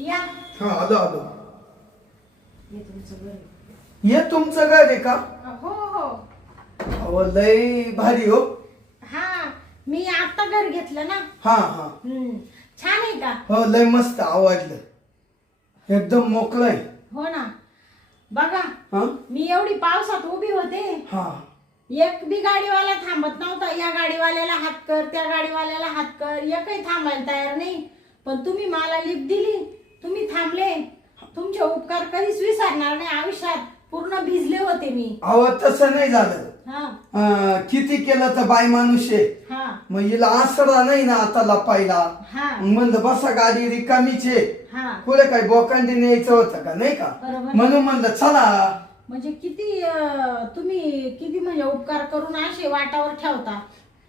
या. हा आलो आलो. हे तुमचं घर हे तुमचं घर आहे का? हो हो. अहो लय भारी हो. हा मी आता घर घेतलं ना. हा हा. हम्म. छान आहे का? हो लय मस्त आवडलं. एकदम मोकळं आहे. हो ना. बघा हा? मी एवढी पावसात उभी होते. हा. एक बी गाडीवाला थांबत नव्हता. या गाडीवाल्याला हात कर त्या गाडीवाल्याला हात कर एकही थांबायला तयार नाही. पण तुम्ही मला लिफ्ट दिली. तुम्ही थांबले. तुमचे उपकार कधीच विसरणार नाही. आयुष्यात पूर्ण भिजले होते मी. अहो तसं नाही झालं. हा. अं, किती केलं तर बाई माणूस आहे हा. मग हिला आसरा नाही ना आता लपायला? हा. मग म्हणलं बसा गाडी रिकामीच हा. पुढे काय बोकांडी न्यायचं होतं का? नाही का? बरोबर. म्हणून म्हणलं चला. म्हणजे किती अं, तुम्ही किती म्हणजे उपकार करून असे वाटावर ठेवता?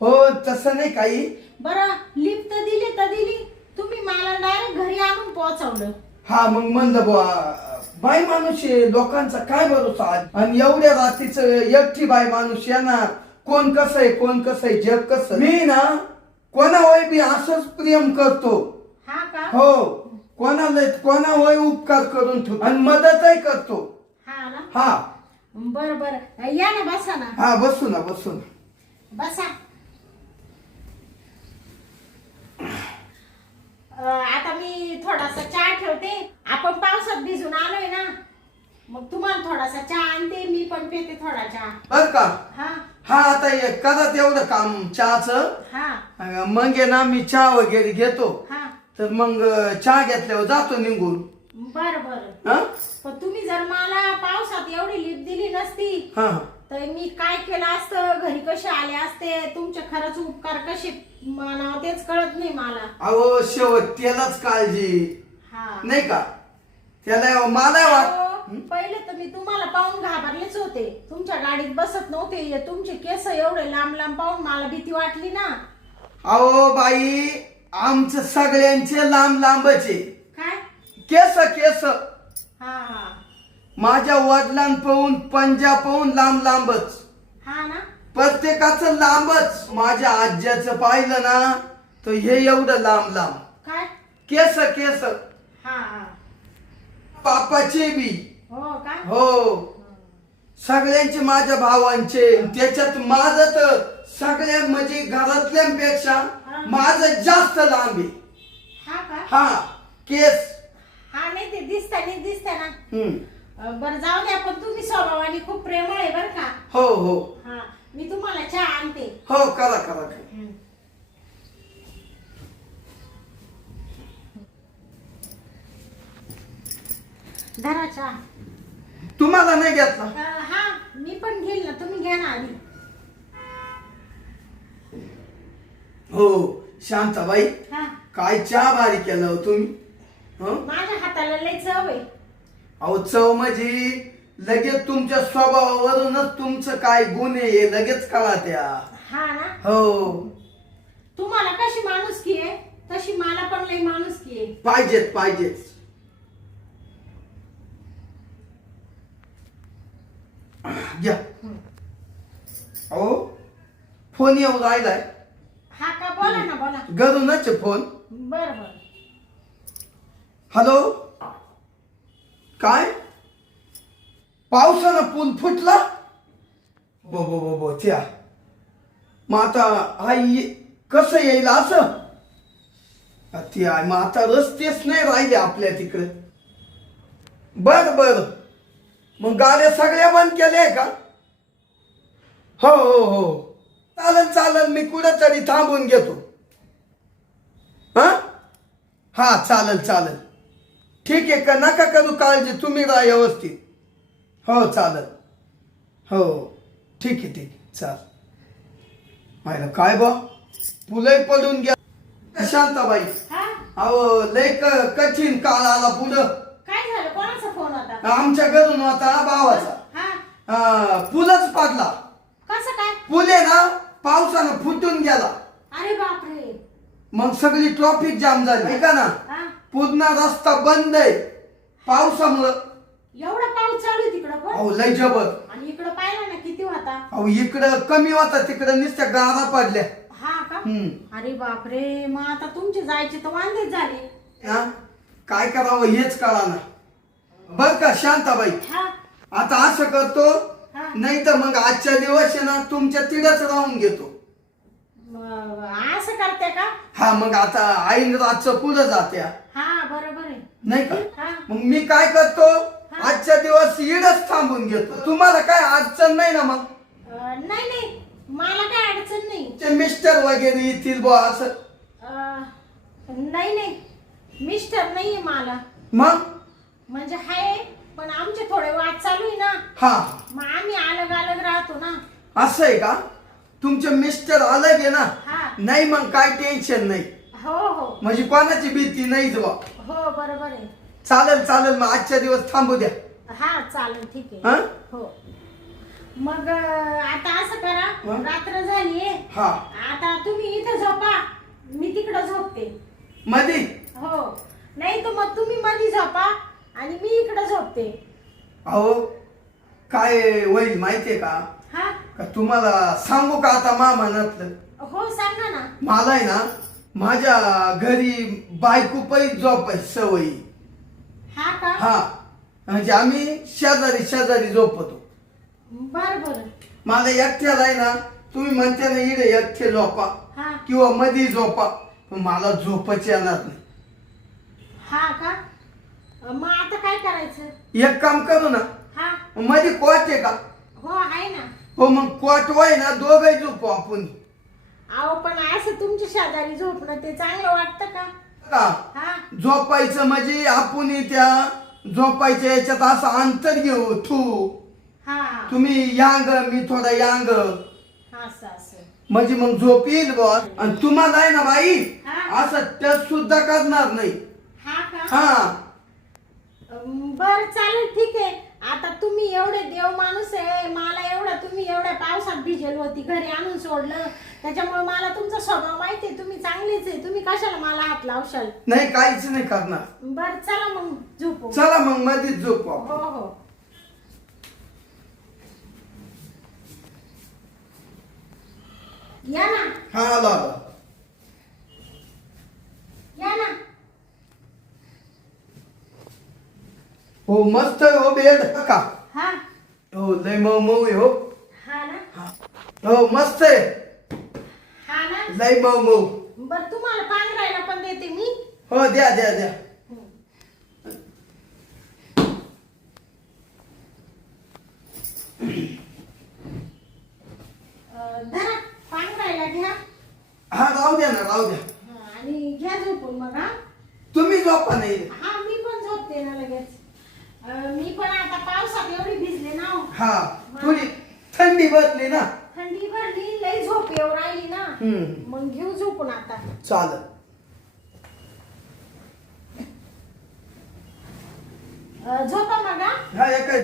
हो तसं नाही काही. बरं लिफ्ट तर दिली तर दिली. तुम्ही मला डायरेक्ट घरी आणून पोहोचवलं. हा मग म्हणलं बुवा बाई माणूस आहे लोकांचा काय भरोसा? आणि एवढ्या रात्रीच एकटी बाई माणूस येणार. कोण कसं आहे कोण कसं आहे जग कसं? मी ना कोणा वय बी असंच प्रेम करतो. हा का? हो कोणाला कोणा वय उपकार करून ठेवतो. आणि मदतही करतो. हा ना हा. बर बर. या ना बसा ना. हा बसू ना बसू ना. बसा. अं, आता मी थोडासा चहा ठेवते. आपण पावसात भिजून आलोय ना. मग तुम्हाला थोडासा चहा आणते मी पण पिते थोडा चहा. बर का? हा. हा आता हे करा तेवढं काम चहाचं. हा. अं, मग आहे ना मी चहा वगैरे घेतो. हा. तर मग अं, चहा घेतल्यावर जातो निघून. बर बर. हा? पण तुम्ही जर मला पावसात एवढी लिप दिली नसती हा. तर मी काय केलं असतं? घरी कसे आले असते? तुमचे खरंच उपकार कसे? म्हणावं तेच कळत नाही मला. अहो शेवट त्यालाच काळजी. हा. नाही का? त्याला मला वाट अहो, पहिले तर मी तुम्हाला पाहून घाबरलेच होते. तुमच्या गाडीत बसत नव्हते. हे तुमचे केस एवढे लांब लांब पाहून मला भीती वाटली ना. अहो बाई आमचं सगळ्यांचे लांब लांबच. केस केस. हा हा. माझ्या वडिलां पाहून पंजा पाहून लांब लांबच. हा ना? प्रत्येकाचं लांबच. माझ्या आज्याचं पाहिलं ना तर हे एवढं लांब लांब. काय? केस केस. हा हा. पापाचे बी. हो हो. सगळ्यांचे माझ्या भावांचे. त्याच्यात माझं तर सगळ्या म्हणजे घरातल्यांपेक्षा माझं जास्त लांब आहे. हा का? हा. केस. हा नाही ते दिसता नाही दिसता ना. हम्म. अं, बरं जाऊ द्या पण तुम्ही स्वभावाने खूप प्रेमळ आहे बरं का? हो हो. हा मी तुम्हाला चहा आणते. हो करा करा करा. धरा चहा. तुम्हाला नाही घेतला? अं, हा मी पण घेईल ना. तुम्ही घ्या ना आधी. हो शांताबाई हा. काय चहा भारी केलं हो तुम्ही? हं? माझ्या हाताला लय चव आहे. अहो चव म्हणजे लगेच तुमच्या स्वभावावरूनच तुमचं काय गुण आहे हे लगेच कळा त्या हा ना? हो. तुम्हाला कशी माणुसकी आहे? तशी मला पण लई माणुसकी आहे. पाहिजेत पाहिजेत. घ्या. अहो फोन येऊ राहिलाय. हा का? बोला ना बोला. घरूनच आहे फोन. बर बर. हॅलो? काय? पावसानं पूल फुटला? बो बो बो बो त्या. मग आता हा कसं येईल असं? ती आहे मग आता रस्तेच नाही राहिले आपल्या तिकडे. बर बर. मग गाड्या सगळ्या बंद केल्या आहे का? हो हो हो. चालेल चालेल मी कुठं तरी थांबून घेतो. हा? हा चालन चालेल ठीक आहे का? नका करू काळजी. तुम्ही राहा व्यवस्थित. हो चालेल. हो ठीक आहे ठीक आहे. चाल. माहिला काय बा? पुलंही पडून घ्या शांताबाई हा? अहो लय क- कठीण काळ आला पुढं काय झालं? कोणाचा फोन होता? आमच्या घरून होता भावाचा. हा? पुलच पडला. कसं काय? पूल आहे ना पावसानं फुटून गेला. अरे बापरे. मग सगळी ट्रॉफिक जाम झाली. का ना. हा? पूर्ण रस्ता बंद आहे. पावसामुळं एवढा पाऊस चालू आहे तिकडं पण? अहो लय जबर आणि इकडं पाहिलं ना किती होता? अहो इकडं कमी होता तिकडं नुसत्या गारा पडल्या. हा का? हम्म. अरे बापरे मग आता तुमचे जायचे तर वांदेच झाले. हा? काय करावं हेच कळा ना बर का शांताबाई? हा. आता असं करतो हा. नाही तर मग आजच्या दिवस आहे ना तुमच्या तिडच राहून घेतो. मग असं करते का? हा मग आता आईन रातचं पुढं जात्या. हा बरोबर आहे. नाही का? हा. मग मी काय करतो? आजच्या दिवस इडच थांबून घेतो. तुम्हाला काय अडचण नाही ना मग? अं, नाही नाही. मला काय अडचण नाही. ते मिस्टर वगैरे येतील बुवा असं. अं, नाही नाही. मिस्टर नाहीये मला. मग? म्हणजे हाय पण आमचे थोडे वाद चालू आहे ना. हा. मग आम्ही अलग अलग राहतो ना. असं आहे का? तुमचे मिस्टर अलग आहे ना? हा. नाही मग काय टेन्शन नाही. हो हो. म्हणजे कोणाची भीती नाही बुवा हो बरोबर आहे. चालेल चालेल मग आजच्या दिवस थांबू द्या. हा चालेल ठीक हा? आहे. हो? मग अं, आता असं करा. हा? रात्र झालीये हा. आता तुम्ही इथं झोपा. मी तिकडं झोपते. मधी? हो. नाही तर मग तुम्ही मध्ये झोपा आणि मी इकडं झोपते. अहो काय होईल माहितीये का? हा? का तुम्हाला सांगू का आता मा मनातलं हो सांगा ना मला आहे ना माझ्या घरी बायको पै झोपाय सवयी. हा का? हा. म्हणजे आम्ही शेजारी शेजारी झोपतो. बर बर. मला एकट्याला आहे ना तुम्ही म्हणते ना इडे एकटे झोपा. हा. किंवा मधी झोपा. पण मला झोपच येणार नाही. हा का? मग आता काय करायचं? एक काम करू ना. हा. मध्ये कोट आहे का? हो आहे ना. हो मग कोट वाय ना दोघही झोपू आपण. अहो पण असं तुमच्या शेजारी झोपणं ते चांगलं वाटतं का? का हा? झोपायचं म्हणजे आपण त्या झोपायच्या याच्यात असं अंतर घेऊ हा. तुम्ही यांग मी थोडा यांग. असं असं. म्हणजे मग झोप येईल बुवा. आणि तुम्हाला आहे ना बाई हा. असं टच सुद्धा करणार नाही. हा का? हा. अं, बरं चालेल ठीक आहे. आता तुम्ही एवढे देव माणूस आहे मला एवढं तुम्ही एवढ्या पावसात भिजेल होती घरी आणून सोडलं. त्याच्यामुळे मला तुमचा स्वभाव माहिती आहे तुम्ही चांगलीच आहे. तुम्ही कशाला मला हात लावशाल? नाही काहीच नाही करणार. बरं चला मग झोपू. चला मग मध्येच झोपू. हो हो. या ना. हा आला आला. या ना. हो मस्त आहे हो बेड का? हा. हो लय मऊ मऊ आहे हो. हा ना. हो. मस्त आहे. हा ना. लय मऊ मऊ. बर तुम्हाला पांघरायला पण देते मी. हो द्या द्या द्या. अं, धरा पांघरायला घ्या. हा राहू द्या ना राहू द्या. हा, आणि घ्या झोपून मग हा. तुम्ही झोपा नाही. हा मी पण झोपते ना लगेच. मी पण आता पावसात एवढी भिजले ना हो. हा थोडी थंडी बसली ना. थंडी भरली लई झोप येऊ राहिली ना. हम्म. मग घेऊ झोपून आता. चालेल. अं, झोपा मग हा. हा एका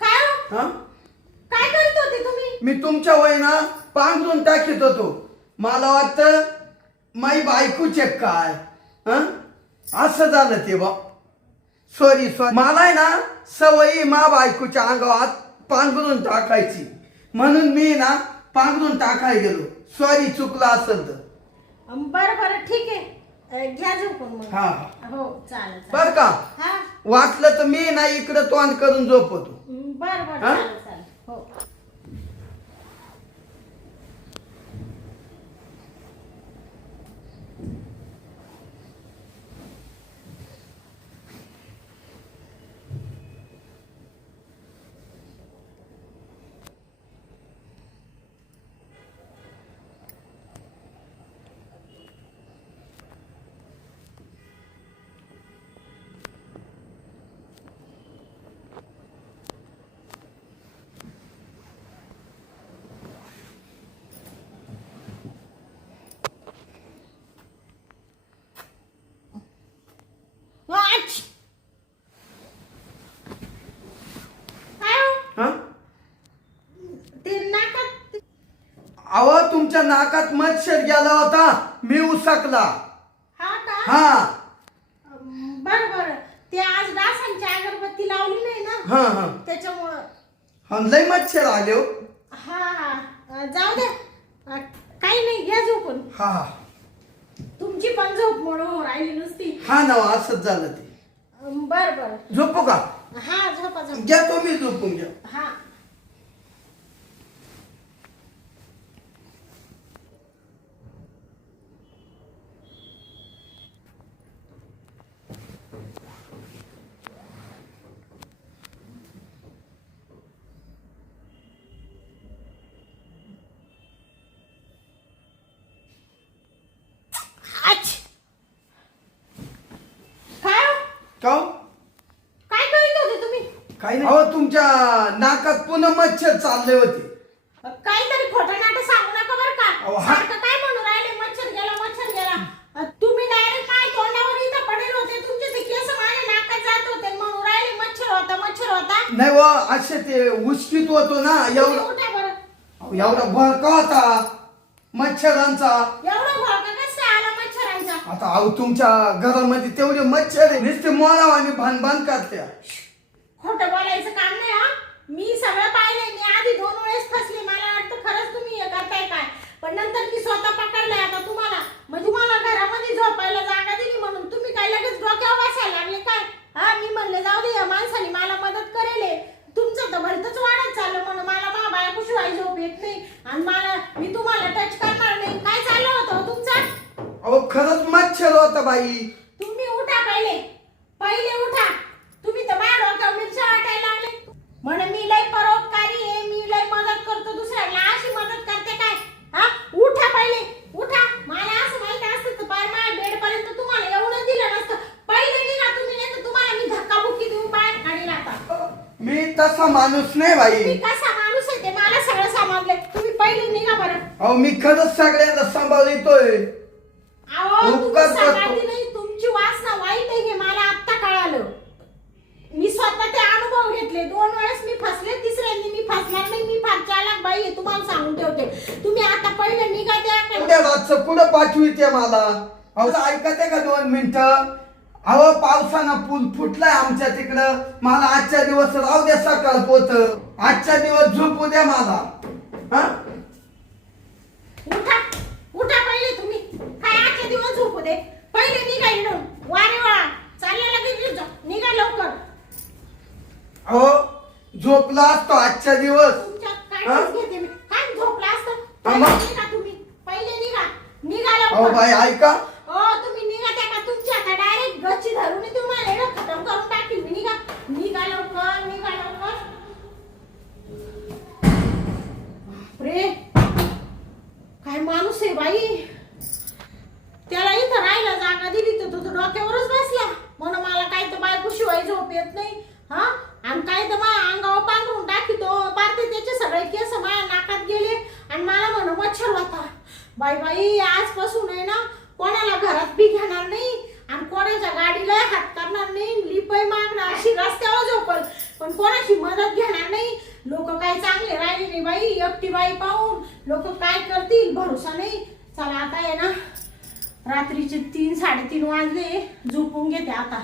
काय हो? काय करत होते तुम्ही? मी तुमच्या वयना पांघरून टाकीत होतो. मला वाटतं माई बायकोचे काय? हं? असं झालं ते बा. सॉरी सॉरी मला आहे ना सवयी मा बायकोच्या अंगावात पांघरून टाकायची. म्हणून मी ना पांघरून टाकाय गेलो. सॉरी चुकला असेल तर. बरं बरं ठीक आहे. घ्या झोपून मग. हा. हो चालेल बर का? हा. वाटलं तर मी ना इकडं तोंड करून झोपतो. बरं बरं हा? चालेल चालेल हो अहो तुमच्या नाकात मच्छर गेला होता. मी उसकला. हा का? हा. बर बर. ते आज डासांची अगरबत्ती लावली नाही ना? हा हा. त्याच्यामुळं. हा लय मच्छर आले हो. हा हा. अं, जाऊ दे अं, काही नाही घ्या झोपून. हा हा. तुमची पण झोप म्हणून राहिली नुसती. हा ना असंच झालं ते. अं, बर बर. झोपू का? हा झोपा झोप. घ्या तुम्ही झोपून घ्या. हा आच. काय हो? का हो? काय करीत होते तुम्ही काही नाही अहो तुमच्या नाकात पुन्हा मच्छर चालले होते. काहीतरी खोटं नाटक सांगू नका बरं का? हा- सारखं काय म्हणून राहिले? मच्छर गेला मच्छर गेला. अ, तुम्ही डायरेक्ट काय तोंडावर इथं पडेल होते. तुमचे ते केस माझ्या नाकात जात होते म्हणून राहिले मच्छर होता मच्छर होता. नाही व असे ते उष्टीत होतो ना तुम्ही एवढं उठा बरं. अहो, एवढा भरका होता? मच्छरांचा. एवढं भडका कसं आला मच्छरांचा? आता अहो तुमच्या घरामध्ये तेवढे मच्छर आहे नुसते मोळाव आणि भानभान करत्या. खोटं बोलायचं काम नाही हा. मी सगळं पाहिलंय. मी आधी दोन वेळेस फसले. मला वाटतं खरंच तुम्ही हे करताय काय? पण नंतर मी स्वतः पकडलंय आता तुम्हाला. म्हणजे तुम्हाला घरामध्ये झोपायला जागा दिली म्हणून. तुम्ही काय लगेच डोक्यावर बसायला लागले काय? हा मी म्हणले जाऊ दे या माणसाने मला मदत करेल तुमचं तर भलतच वाढत चाललं म्हणून मला मा बायकोशिवाय झोप येत नाही. आणि मला मी तुम्हाला टच करणार नाही. काय चाललं होतं हो तुमचं? अहो खरंच मच्छर होता बाई तुम्ही उठा पहिले पहिले उठा तुम्ही तर माझ्या डोक्यावर मिरच्या वाटायला लागले म्हणे मी लय परोपकारी आहे मी लय मदत करतो दुसऱ्याला अशी मदत करते काय हा उठा पहिले उठा मला असं माहीत असतं तर बाय माझ्या बेड पर्यंत तुम्हाला एवढं दिलं नसतं पहिले निघा तुम्ही नाही तर तुम्हाला मी धक्काबुक्की देऊन बाहेर काढील आता मी तसा माणूस नाही बाई. कसा माणूस आहे ते मला सगळं तुम्ही पहिले निघा बरं. अहो मी खरंच सगळ्यांना सांभाळतोय. अहो तुम्ही उपकार करतो. सांगायची नाही. तुमची वासना वाईट आहे हे मला आत्ता कळालं. मी स्वतः ते अनुभव घेतले. दोन वेळेस मी फसले तिसऱ्यांदी मी फसणार नाही. मी फार चालाक बाई आहे तुम्हाला सांगून ठेवते. तुम्ही आता पहिले निघा त्या उद्या रातचं कुठं पाठविते मला. अहो ऐकते का दोन मिनिटं? अहो पावसानं पूल फुटलाय आमच्या तिकडं. मला आजच्या दिवस राहू द्या सकाळ पोत. आजच्या दिवस झोपू द्या मला. हा? उठा. उठा पहिले तुम्ही. काय आजचे दिवस झोपू दे? पहिले निघा इकडून. वारे वा चालला लगेच जा. निघा लवकर. अहो झोपला असतो आजच्या दिवस. तुमच्यात हा? काळजीच घेते मी? काय झोपला असतं? हा, पहिले? निघा तुम्ही. पहिले निघा. निघा अहो लवकर. बाई ऐका हो तुम्ही निघा त्या का तुमची आता डायरेक्ट गच्ची धरून तुम्हाला एवढं खतम करून टाकील मी निघा निघा लवकर निघा लवकर रे काय माणूस आहे बाई. त्याला इथं राहायला जागा दिली तर तुझं डोक्यावरच बसला. म्हणून मला काय तर बायको शिवाय झोप येत नाही. हा? आणि काय तर माझ्या अंगावर पांघरून टाकीतो. पारते त्याचे सगळे केस माझ्या नाकात गेले. आणि मला म्हणून मच्छर होता. बाई बाई आजपासून आहे ना कोणाला घरात बी घेणार नाही. आणि कोणाच्या गाडीला हात करणार नाही. लिपय मागणार अशी रस्त्यावर झोपल. पण कोणाची मदत घेणार नाही. लोक काय चांगले राहिले नाही बाई एकटी बाई पाहून. लोक काय करतील? भरोसा नाही. चला आता आहे ना रात्रीचे तीन साडेतीन वाजले. झोपून घेते आता.